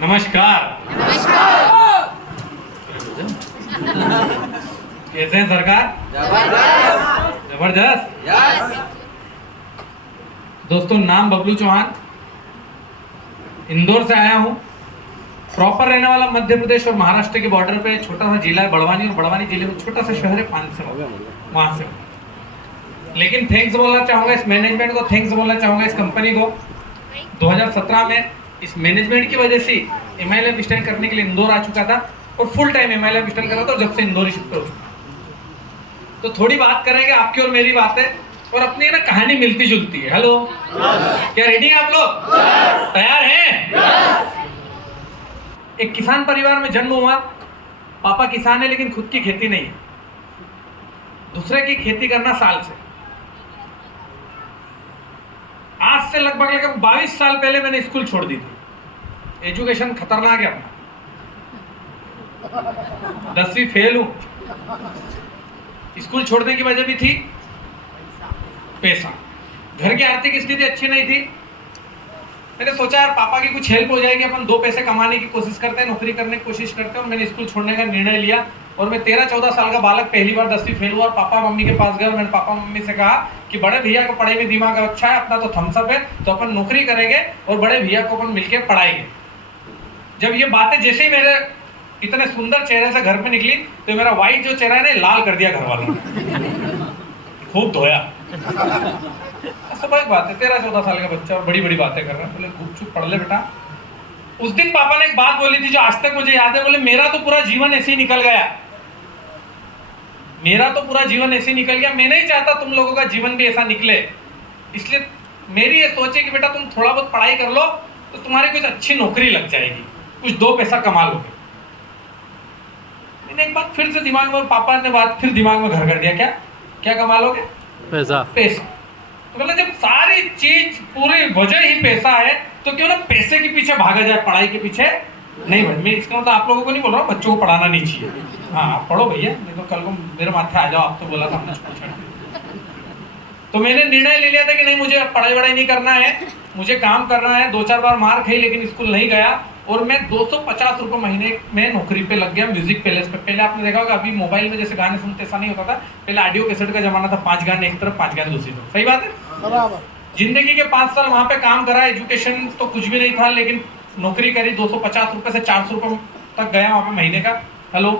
नमस्कार। कैसे हैं सरकार? जबरदस्त। दोस्तों, नाम बबलू चौहान, इंदौर से आया हूँ। प्रॉपर रहने वाला मध्य प्रदेश और महाराष्ट्र के बॉर्डर पे छोटा सा जिला है बड़वानी, और बड़वानी जिले में छोटा सा शहर है पानसरा, वहां से। लेकिन थैंक्स बोलना चाहूंगा इस मैनेजमेंट को, थैंक्स बोलना चाहूंगा इस कंपनी को। 2017 में इस मैनेजमेंट की वजह से MILF स्टाइल करने के लिए इंदौर आ चुका था, और फुल टाइम MILF स्टाइल कर रहा था, और जब से इंदौर ही शिफ्ट हो चुका। तो थोड़ी बात करेंगे आपकी और मेरी बातें, और अपनी ना कहानी मिलती जुलती है। हेलो, क्या रेडी हैं आप लोग? तैयार हैं? एक किसान परिवार में जन्म हुआ। पापा किसान है, लेकिन खुद की खेती नहीं है, दूसरे की खेती करना साल से। आज से लगभग 22 साल पहले मैंने स्कूल छोड़ दी थी। एजुकेशन खतरनाक है अपना, 10वीं फेल हूं। स्कूल छोड़ने की वजह भी थी पैसा। घर की आर्थिक स्थिति अच्छी नहीं थी। मैंने सोचा यार पापा की कुछ हेल्प हो जाएगी, अपन 2 पैसे कमाने की कोशिश करते हैं, नौकरी करने की कोशिश करते हैं। और मैंने स्कूल छोड़ने का निर्णय लिया, और मैं 13-14 साल का बालक पहली बार 10वीं फेल हुआ, और पापा मम्मी के पास गया। और मैंने पापा मम्मी से कहा कि बड़े भैया को पढ़ाई में दिमाग अच्छा है, अपना तो थम्सअप है, तो अपन नौकरी करेंगे और बड़े भैया को अपन मिलकर पढ़ाएंगे। जब ये बातें जैसे ही मेरे इतने सुंदर चेहरे से घर पे निकली, तो मेरा व्हाइट जो चेहरा है ना, लाल कर दिया घर वालों ने। खूब धोया। स्वाभाविक बात है, 13-14 साल का बच्चा और बड़ी बड़ी बातें कर रहा है। बोले खूब चुप पढ़ ले बेटा। उस दिन पापा ने एक बात बोली थी जो आज तक मुझे याद है। बोले मेरा तो पूरा जीवन ऐसे ही निकल गया, मेरा तो पूरा जीवन ऐसे ही निकल गया, मैं नहीं चाहता तुम लोगों का जीवन भी ऐसा निकले। इसलिए मेरी ये सोच है कि बेटा तुम थोड़ा बहुत पढ़ाई कर लो, तो तुम्हारी कुछ अच्छी नौकरी लग जाएगी, कुछ 2 पैसा कमा लोगे। मैंने एक बात फिर से दिमाग में, पापा ने बात फिर दिमाग में घर कर दिया। क्या क्या कमा लोगे? पैसा। पैसा। तो बोले जब सारी चीज पूरी वजह ही पैसा है, तो क्यों ना पैसे के पीछे भागा जाए, पढ़ाई के पीछे नहीं। मैं इसका मतलब आप लोगों को नहीं बोल रहा हूँ, बच्चों को पढ़ाना नहीं चाहिए। हाँ, आप पढ़ो भैया, नहीं तो कल को मेरे माथे आ जाओ, आप तो बोला था हमने स्कूल छोड़। तो मैंने निर्णय ले लिया था कि नहीं, मुझे पढ़ाई वढ़ाई नहीं करना है, मुझे काम करना है। 2-4 बार मार खाई, लेकिन स्कूल नहीं गया, और मैं 250 रुपये महीने में नौकरी पे लग गया म्यूजिक पैलेस पे। पहले आपने देखा होगा, अभी मोबाइल में जैसे गाने सुनते ऐसा नहीं होता था। पहले ऑडियो कैसेट का जमाना था, 5 गाने एक तरफ, 5 गाने दूसरी तरफ। सही बात है। जिंदगी के 5 साल वहां पे काम करा। एजुकेशन तो कुछ भी नहीं था, लेकिन नौकरी करी। 250 रुपये से 400 रुपये तक गया वहां पे महीने का। हेलो।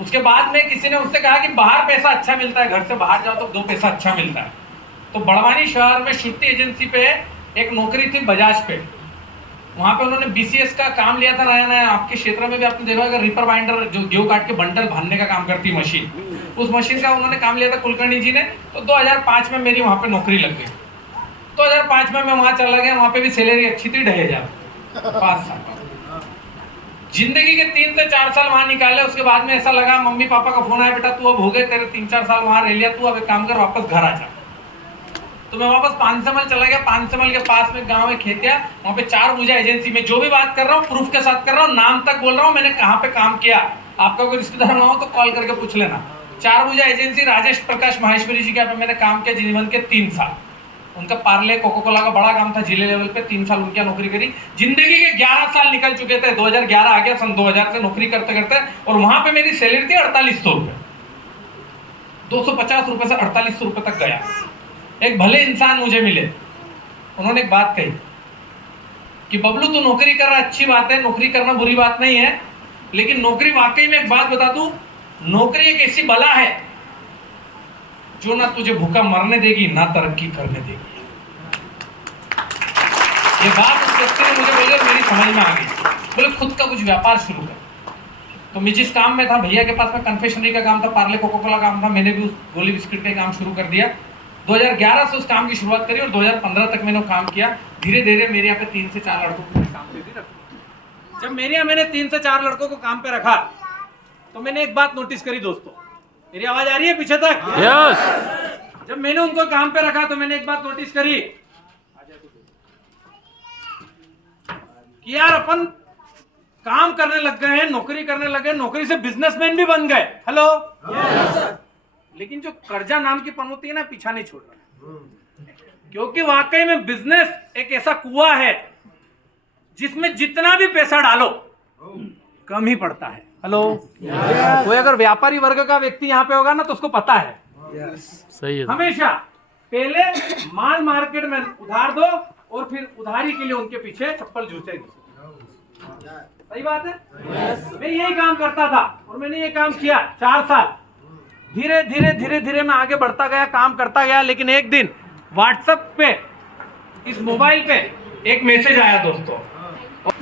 उसके बाद में किसी ने उससे कहा कि बाहर पैसा अच्छा मिलता है, घर से बाहर जाओ तो 2 पैसा अच्छा मिलता है। तो बड़वानी शहर में श्रुति एजेंसी पे एक नौकरी थी, बजाज पे। वहां पे उन्होंने BCS का काम लिया था नया नया। आपके क्षेत्र में भी आपने देखा होगा, रिपर बाइंडर, जो गेहूं काट के बंडल बांधने का काम करती मशीन, उस मशीन का उन्होंने काम लिया था कुलकर्णी जी ने। तो 2005 में मेरी वहां पे नौकरी लग गई। 2005 में मैं वहां चला गया। वहां पे भी सैलरी अच्छी थी, 2500, 5 साल। जिंदगी के 3 से 4 साल वहां निकाले। उसके बाद में ऐसा लगा, मम्मी पापा का फोन आया, बेटा तू अब हो गए तेरे 3-4 साल वहां रह लिया, तू अब एक काम कर, वापस घर आ जा। तो मैं वापस पानसमल चला गया। पानसमल के पास में गांव है खेतिया, वहां पे 4 भुजा एजेंसी में। जो भी बात कर रहा हूँ प्रूफ के साथ कर रहा हूँ, नाम तक बोल रहा हूँ, मैंने कहाँ पे काम किया। आपका कोई रिश्तेदार ना हो तो कॉल करके पूछ लेना। 4 भुजा एजेंसी, राजेश प्रकाश माहेश्वरी जी के यहाँ पे मैंने काम किया, जीवन के 3 साल। उनका पार्ले कोको कोला का बड़ा काम था जिले लेवल पे, 3 साल उनकी नौकरी करी। जिंदगी के 11 साल निकल चुके थे। 2011 आ गया, सन 2000 से नौकरी करते करते, और वहां पे मेरी सैलरी थी 4800 रुपये। 250 रुपये से 4800 रुपये तक गया। एक भले इंसान मुझे मिले, उन्होंने एक बात कही कि बबलू तू नौकरी कर रहा है, अच्छी बात है, नौकरी करना बुरी बात नहीं है, लेकिन नौकरी वाकई में, एक बात बता दूं, नौकरी एक ऐसी बला है जो ना तुझे भूखा मरने देगी, ना तरक्की करने देगी। ये बात उस व्यक्ति ने मुझे बोली और मेरी समझ में आ गई। बोले खुद का कुछ व्यापार शुरू कर। तो मैं जिस काम में था, भैया के पास में कन्फेक्शनरी का काम था, पार्ले कोको कोला काम था, मैंने भी उस गोली बिस्किट का काम शुरू कर दिया। 2011 से उस काम की शुरुआत करी, और 2015 तक मैंने काम किया। धीरे धीरे मेरे यहाँ पे 3 से 4 लड़कों को काम पे भी रखा। जब मेरे यहाँ मैंने 3 से 4 लड़कों को काम पे रखा, तो मैंने एक बात नोटिस करी। दोस्तों, मेरी आवाज आ रही है पीछे तक? यस। जब मैंने उनको काम पे रखा, तो मैंने एक बात नोटिस करी कि यार अपन काम करने लग गए हैं, नौकरी करने लगे, नौकरी से बिजनेसमैन भी बन गए। हेलो। लेकिन जो कर्जा नाम की पनौती है ना, पीछा नहीं छोड़ रहा। क्योंकि वाकई में बिजनेस एक ऐसा कुआं है जिसमें जितना भी पैसा डालो कम ही पड़ता है। हेलो, कोई अगर व्यापारी वर्ग का व्यक्ति यहाँ पे होगा ना तो उसको पता है। सही है। हमेशा पहले माल मार्केट में उधार दो और फिर उधारी के लिए उनके पीछे चप्पल जूतेगी। सही बात है। मैं यही काम करता था और मैंने ये काम किया 4 साल। धीरे धीरे धीरे धीरे मैं आगे बढ़ता गया, काम करता गया। लेकिन एक दिन व्हाट्सएप पे, इस मोबाइल पे एक मैसेज आया दोस्तों।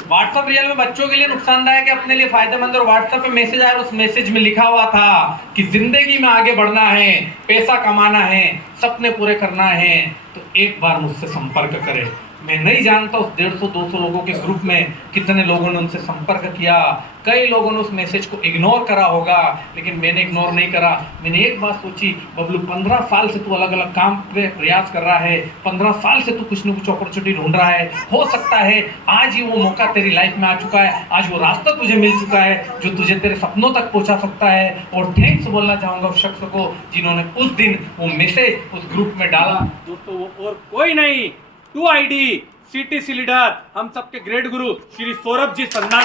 व्हाट्सएप रियल में बच्चों के लिए नुकसानदायक है, अपने लिए फायदेमंद। और व्हाट्सएप पे मैसेज आया और उस मैसेज में लिखा हुआ था कि जिंदगी में आगे बढ़ना है, पैसा कमाना है, सपने पूरे करना है तो एक बार मुझसे संपर्क करें। मैं नहीं जानता उस 150-200 लोगों के ग्रुप में कितने लोगों ने उनसे संपर्क किया। कई लोगों ने उस मैसेज को इग्नोर करा होगा, लेकिन मैंने इग्नोर नहीं करा। मैंने एक बात सोची, बबलू 15 साल से तू अलग अलग काम पे प्रयास कर रहा है, 15 साल से तू कुछ न कुछ अपॉर्चुनिटी ढूंढ रहा है। हो सकता है आज ही वो मौका तेरी लाइफ में आ चुका है, आज वो रास्ता तुझे मिल चुका है जो तुझे तेरे सपनों तक पहुंचा सकता है। और थैंक्स बोलना चाहूंगा उस शख्स को जिन्होंने उस दिन वो मैसेज उस ग्रुप में डाला। दोस्तों वो और कोई नहीं, 2ID CTC लीडर, हम सबके ग्रेट गुरु श्री सौरभ जी संदान।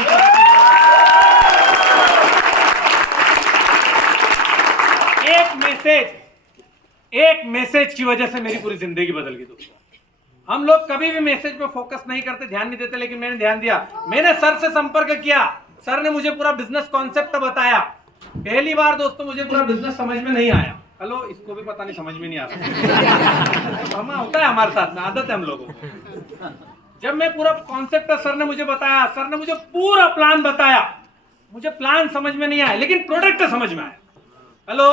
एक मैसेज की वजह से मेरी पूरी जिंदगी बदल गई दोस्तों। हम लोग कभी भी मैसेज पे फोकस नहीं करते, ध्यान नहीं देते, लेकिन मैंने ध्यान दिया। मैंने सर से संपर्क किया, सर ने मुझे पूरा बिजनेस कॉन्सेप्ट बताया। पहली बार दोस्तों मुझे पूरा बिजनेस समझ में नहीं आया। हेलो, इसको भी पता नहीं, समझ में नहीं आ रहा। हम होता है हमारे साथ में, आदत है हम लोगों को। जब मैं पूरा कॉन्सेप्ट सर ने मुझे बताया, सर ने मुझे पूरा प्लान बताया। मुझे प्लान समझ में नहीं आया लेकिन प्रोडक्ट समझ में आया। हेलो,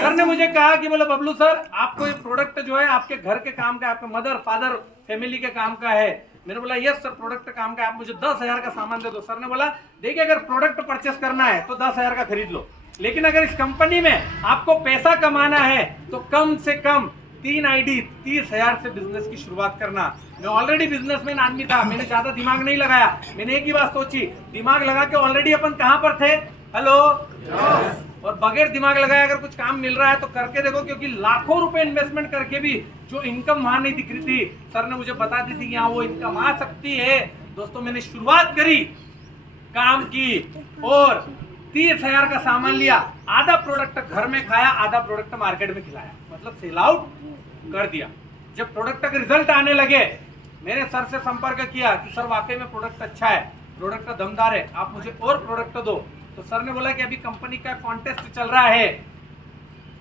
सर ने मुझे कहा कि बोले बबलू सर, आपको ये प्रोडक्ट जो है आपके घर के काम का, आपके मदर फादर फैमिली के काम का है। मैंने बोला यस सर, प्रोडक्ट काम का, आप मुझे 10,000 का सामान दे दो। सर ने बोला देखिए, अगर प्रोडक्ट परचेस करना है तो 10,000 का खरीद लो, लेकिन अगर इस कंपनी में आपको पैसा कमाना है तो कम से कम 3ID 30,000 से बिजनेस की शुरुआत करना। मैं ऑलरेडी बिजनेसमैन आदमी था, मैंने ज्यादा दिमाग नहीं लगाया। मैंने एक ही बात सोची, दिमाग लगा के ऑलरेडी अपन कहां पर थे। हेलो, और बगैर दिमाग लगाए अगर कुछ काम मिल रहा है तो करके देखो, क्योंकि लाखों रुपए इन्वेस्टमेंट करके भी जो इनकम वहां नहीं दिख रही थी, सर ने मुझे बता दी थी कि हाँ वो इनकम आ सकती है। दोस्तों मैंने शुरुआत करी, काम की और 30,000 का सामान लिया। आधा प्रोडक्ट घर में खाया, आधा प्रोडक्ट मार्केट में खिलाया, मतलब सेल आउट कर दिया। जब प्रोडक्ट के रिजल्ट आने लगे, मैंने सर से संपर्क किया कि सर वाकई में प्रोडक्ट अच्छा है, प्रोडक्ट दमदार है, आप मुझे और प्रोडक्ट दो। तो सर ने बोला कि अभी कंपनी का कॉन्टेस्ट चल रहा है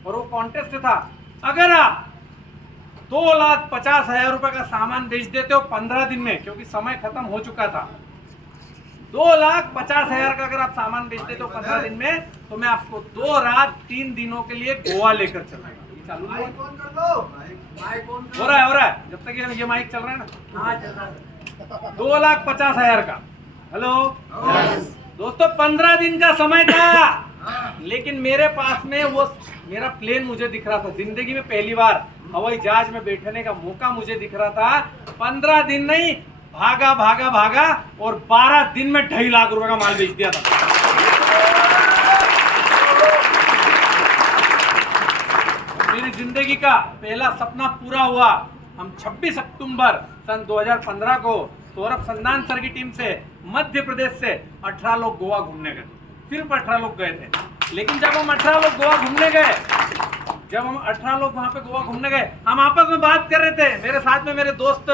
और वो कॉन्टेस्ट था, अगर आप 2,50,000 रुपए का सामान बेच देते हो 15 दिन में, क्योंकि समय खत्म हो चुका था, 2,50,000 का अगर आप सामान बेच देते हो 15 दिन में, तो मैं आपको 2 रात 3 दिनों के लिए गोवा लेकर चलूंगा। चालू हो रहा है जब तक ये माइक चल रहा है ना। हाँ, चल रहा है। 2,50,000 का। हेलो, दोस्तों 15 दिन का समय था, लेकिन मेरे पास में वो मेरा प्लेन मुझे दिख रहा था। जिंदगी में पहली बार हवाई जहाज में बैठने का मौका मुझे दिख रहा था। 15 दिन नहीं, भागा भागा भागा और 12 दिन में 2.5 लाख रुपए का माल बेच दिया था। मेरी जिंदगी का पहला सपना पूरा हुआ। हम 26 अक्टूबर सन 2015 को सौरभ संदान सर की टीम से मध्य प्रदेश से 18 लोग गोवा घूमने गए। सिर्फ 18 लोग गए थे, लेकिन जब हम 18 लोग गोवा घूमने गए, जब हम 18 लोग वहां पे गोवा घूमने गए, हम आपस में बात कर रहे थे। मेरे साथ में मेरे दोस्त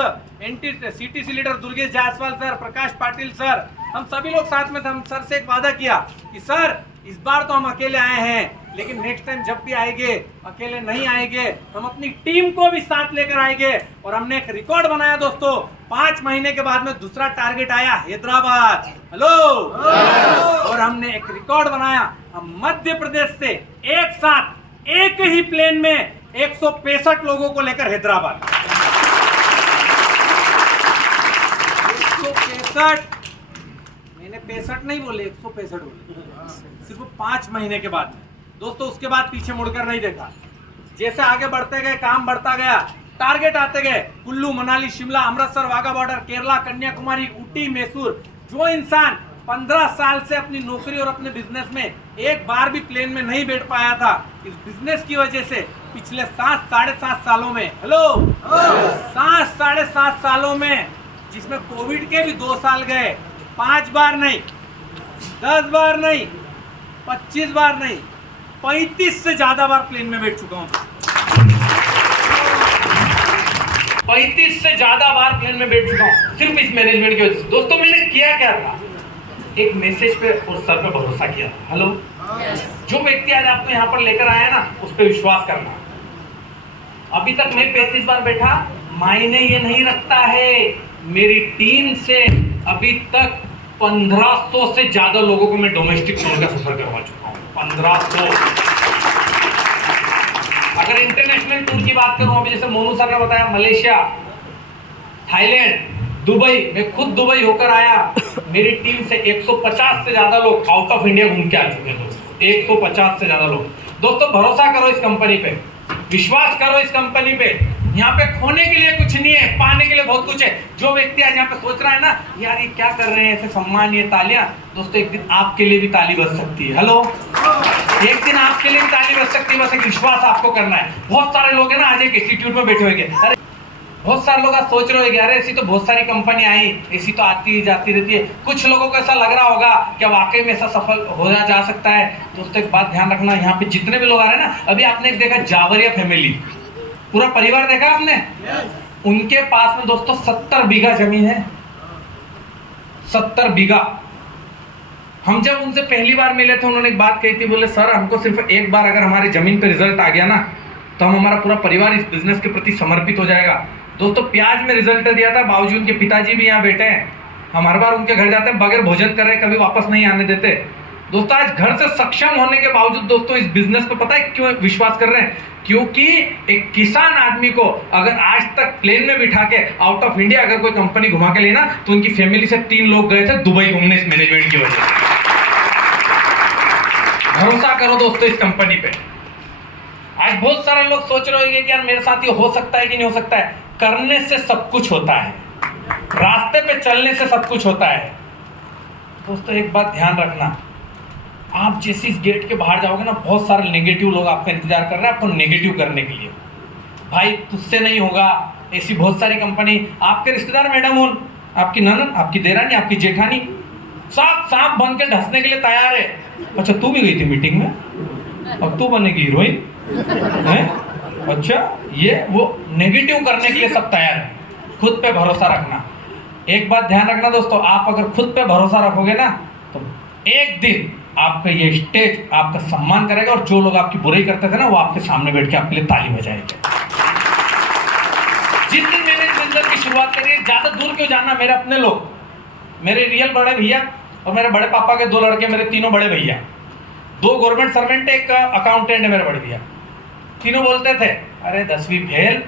CTC leader Durgesh Jaiswal sir, Prakash Patil sir, हम सभी लोग साथ में थे। हम सर से एक वादा किया कि सर इस बार तो हम अकेले आए हैं, लेकिन नेक्स्ट टाइम जब भी आएंगे अकेले नहीं आएंगे, हम अपनी टीम को भी साथ लेकर आएंगे। और हमने एक रिकॉर्ड बनाया दोस्तों। 5 महीने के बाद में दूसरा टारगेट आया हैदराबाद। हेलो, और हमने एक रिकॉर्ड बनाया। हम मध्य प्रदेश से एक साथ एक ही प्लेन में 165 लोगों को लेकर हैदराबाद। 165, मैंने 65 नहीं बोले, 165 बोले, सिर्फ 5 महीने के बाद। दोस्तों उसके बाद पीछे मुड़कर नहीं देखा। जैसे आगे बढ़ते गए, काम बढ़ता गया, टारगेट आते गए, कुल्लू, मनाली, शिमला, अमृतसर, वाघा बॉर्डर, केरला, कन्याकुमारी, ऊटी, मैसूर। जो इंसान 15 साल से अपनी नौकरी और अपने बिजनेस में एक बार भी प्लेन में नहीं बैठ पाया था, इस बिजनेस की वजह से पिछले 7 साढ़े 7 सालों में, हेलो, 7 साढ़े 7 सालों में, जिसमें कोविड के भी 2 साल गए, 5 बार नहीं, 10 बार नहीं, 25 बार नहीं, 35 से ज्यादा बार प्लेन में बैठ चुका हूं। 35 से ज्यादा बार प्लेन में बैठ चुका हूं, सिर्फ इस मैनेजमेंट की वजह से। दोस्तों मैंने किया क्या था, एक मैसेज पे और सर पे भरोसा किया। हेलो, जो व्यक्ति आज आपको यहाँ पर लेकर आया ना, उस पर विश्वास करना। अभी तक मैं 35 बार बैठा, मायने ये नहीं रखता है। मेरी टीम से अभी तक 1500 से ज्यादा लोगों को मैं डोमेस्टिक टूर का सफर करवा चुका हूँ। 1500। अगर इंटरनेशनल टूर की बात करूं, अभी जैसे मोनू सर ने बताया, मलेशिया, थाईलैंड, दुबई, मैं खुद दुबई होकर आया। मेरी टीम से 150 से ज्यादा लोग आउट ऑफ इंडिया घूम के आ चुके हैं दोस्तों। 150 से ज्यादा लोग। दोस्तों भरोसा करो इस कंपनी पे, विश्वास करो इस कंपनी पे। यहाँ पे खोने के लिए कुछ नहीं है, पाने के लिए बहुत कुछ है। जो व्यक्ति आज यहाँ पे सोच रहा है ना, यार ये क्या कर रहे हैं, ऐसे सम्मान, ये तालियां, दोस्तों एक दिन आपके लिए भी ताली बज सकती है। हेलो, एक दिन आपके लिए भी ताली बज सकती है। बस एक विश्वास आपको करना है। बहुत सारे लोग हैं ना आज एक इंस्टीट्यूट में बैठे हुए, अरे बहुत सारे लोग आज सोच रहे हो, अरे ऐसी तो बहुत सारी कंपनी आई, ऐसी तो आती जाती रहती है। कुछ लोगों को ऐसा लग रहा होगा कि वाकई में ऐसा सफल हो जा सकता है। दोस्तों एक बात ध्यान रखना, यहाँ पे जितने भी लोग आ रहे हैं ना, अभी आपने एक देखा जावरिया फैमिली, पूरा परिवार देखा आपने? उनके पास में दोस्तों 70 बीघा जमीन है। 70 बीघा। हम जब उनसे पहली बार मिले थे, उन्होंने एक बात कही थी, बोले सर हमको सिर्फ एक बार अगर हमारी जमीन पे रिजल्ट आ गया ना, तो हम हमारा पूरा परिवार इस बिजनेस के प्रति समर्पित हो जाएगा। दोस्तों प्याज में रिजल्ट दिया था, बावजूद उनके पिताजी भी यहाँ बैठे हैं। हम हर बार उनके घर जाते हैं, बगैर भोजन कर रहे, कभी वापस नहीं आने देते। दोस्तों आज घर से सक्षम होने के बावजूद दोस्तों इस बिजनेस पे पता है क्यों विश्वास कर रहे हैं? क्योंकि एक किसान आदमी को अगर आज तक प्लेन में बिठा के आउट ऑफ इंडिया अगर कोई कंपनी घुमा के लेना, तो उनकी फैमिली से 3 लोग गए थे दुबई घूमने इस मैनेजमेंट की वजह से। भरोसा करो दोस्तों इस कंपनी पे। आज बहुत सारे लोग सोच रहे होंगे कि यार मेरे साथ ये हो सकता है कि नहीं हो सकता है। करने से सब कुछ होता है, रास्ते पे चलने से सब कुछ होता है। दोस्तों एक बात ध्यान रखना, आप जैसे इस गेट के बाहर जाओगे ना, बहुत सारे नेगेटिव लोग आपका इंतजार कर रहे हैं आपको नेगेटिव करने के लिए। भाई तुझसे नहीं होगा, ऐसी बहुत सारी कंपनी, आपके रिश्तेदार मैडम हो, आपकी ननद, आपकी देरानी, आपकी जेठानी, सब सांप बन के ढसने के लिए तैयार है। अच्छा तू भी गई थी मीटिंग में, अब तू बनेगी हीरोइन है? अच्छा, ये वो नेगेटिव करने के लिए सब तैयार है। खुद पे भरोसा रखना। एक बात ध्यान रखना दोस्तों, आप अगर खुद पे भरोसा रखोगे ना, तो एक दिन आपका ये स्टेज आपका सम्मान करेगा, और जो लोग आपकी बुराई करते थे ना, वो आपके सामने बैठ के आपके लिए ताली बजाएंगे। जिस दिन मैंने इस बिजनेस की शुरुआत करी, ज्यादा दूर क्यों जाना, मेरे अपने लोग, मेरे रियल बड़े भैया और मेरे बड़े पापा के 2 लड़के, मेरे तीनों बड़े भैया, 2 गवर्नमेंट सर्वेंट, एक अकाउंटेंट है मेरे बड़े भैया। तीनों बोलते थे अरे 10वीं फेल,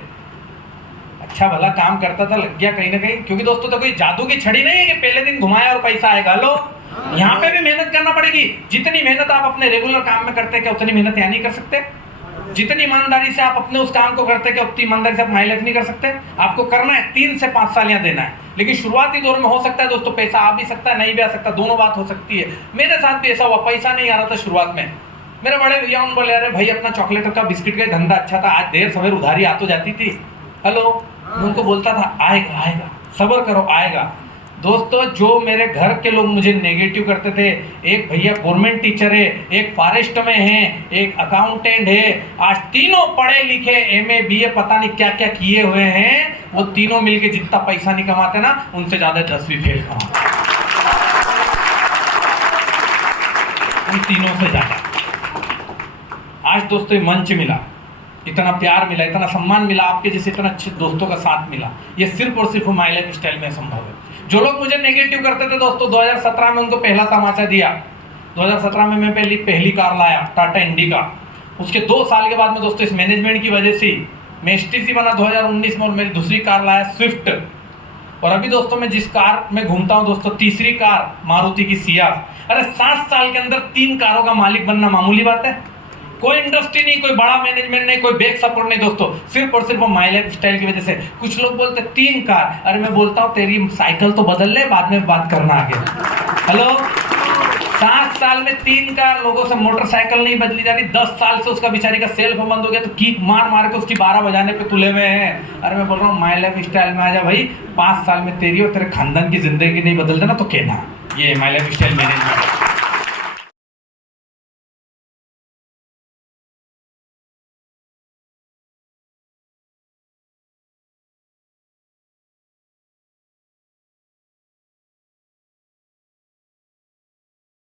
अच्छा भला काम करता था, लग गया कहीं ना कहीं। क्योंकि दोस्तों तो कोई जादू की छड़ी नहीं है कि पहले दिन घुमाया और पैसा आएगा। लो, यहाँ पे भी मेहनत करना पड़ेगी। जितनी मेहनत आप अपने रेगुलर काम में करते हैं, क्या उतनी मेहनत यहाँ नहीं कर सकते? जितनी ईमानदारी से आप अपने उस काम को करते हैं, क्या उतनी ईमानदारी से आप माइलेज नहीं कर सकते? आपको करना है, 3 से 5 साल यहाँ देना है। लेकिन शुरुआती दौर में हो सकता है दोस्तों पैसा आ भी सकता है, नहीं भी आ सकता, दोनों बात हो सकती है। मेरे साथ भी ऐसा हुआ, पैसा नहीं आ रहा था शुरुआत में। मेरे बड़े भैया उन बोले अरे भाई अपना चॉकलेट का बिस्किट का धंधा अच्छा था, आज देर सवेर उधारी आ तो जाती थी। हेलो, उनको बोलता था आएगा आएगा, सब्र करो आएगा। दोस्तों जो मेरे घर के लोग मुझे नेगेटिव करते थे, एक भैया गवर्नमेंट टीचर है, एक फॉरेस्ट में है, एक अकाउंटेंट है, आज तीनों पढ़े लिखे MA BA पता नहीं क्या क्या किए हुए हैं, वो तीनों मिलके जितना पैसा नहीं कमाते ना, उनसे ज्यादा 10वीं फेल कमाते, उन तीनों से ज्यादा। आज दोस्तों मंच मिला, इतना प्यार मिला, इतना सम्मान मिला, आपके जैसे इतना अच्छे दोस्तों का साथ मिला, ये सिर्फ और सिर्फ माय लाइफ स्टाइल में संभव है। जो लोग मुझे नेगेटिव करते थे दोस्तों, 2017 में उनको पहला तमाचा दिया। 2017 में मैं पहली कार लाया, टाटा इंडिका। उसके 2 साल के बाद में दोस्तों इस मैनेजमेंट की वजह से मैं STC बना 2019 में, और मेरी दूसरी कार लाया स्विफ्ट। और अभी दोस्तों मैं जिस कार में घूमता हूँ दोस्तों, तीसरी कार मारुति की सियाज। अरे 7 साल के अंदर 3 कारों का मालिक बनना मामूली बात है? कोई इंडस्ट्री नहीं, कोई बड़ा मैनेजमेंट नहीं, कोई बैक सपोर्ट नहीं दोस्तों, सिर्फ और सिर्फ माय लाइफ स्टाइल की वजह से। कुछ लोग बोलते 3 कार, अरे मैं बोलता हूँ तेरी साइकिल तो बदल ले, बाद में बात करना आगे। हेलो, 7 साल में 3 का लोगों से मोटरसाइकिल नहीं बदली जा रही, 10 साल से उसका बेचारी का सेल फोन बंद हो गया तो कीक मार मार के उसकी 12 बजाने पे तुले में है। अरे मैं बोल रहा हूँ माई लाइफ स्टाइल में आ जा भाई, 5 साल में तेरी और तेरे खानदान की जिंदगी नहीं बदलते ना तो कहना, ये माई लाइफ स्टाइल मैनेजमेंट।